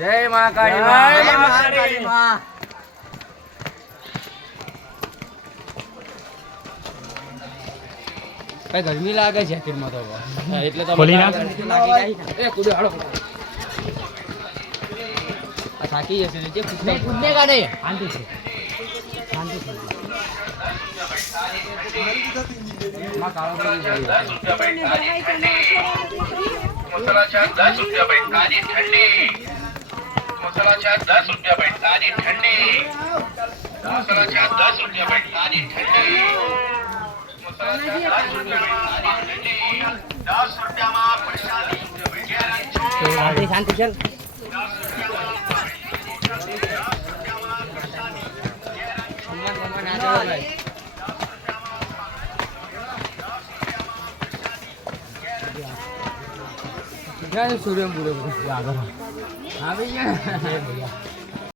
જય મા કાળી માં, જય મા કાળી માં. કઈ ગરમી લાગે છે જેકેટમાં તો એટલે તો ખોલી નાખ. એ કુડે હાલો આ થાકી જશે ને જે કુદને કાઢે શાંતિ છે શાંતિ છે માં કાળો કરી જાય મસાલા ચા 10 રૂપિયા ભાઈ તાજી ઠંડી મસાલા ચા 10 રૂપિયા ભાઈ તાજી ઠંડી મસાલા ચા 10 રૂપિયા ભાઈ તાજી ઠંડી મસાલા ચા 10 રૂપિયા ભાઈ તાજી ઠંડી 10 રૂપિયામાં પ્રસાદી શાંતિ શાંતિ ચાલ सूर्य पूरे हाँ भैया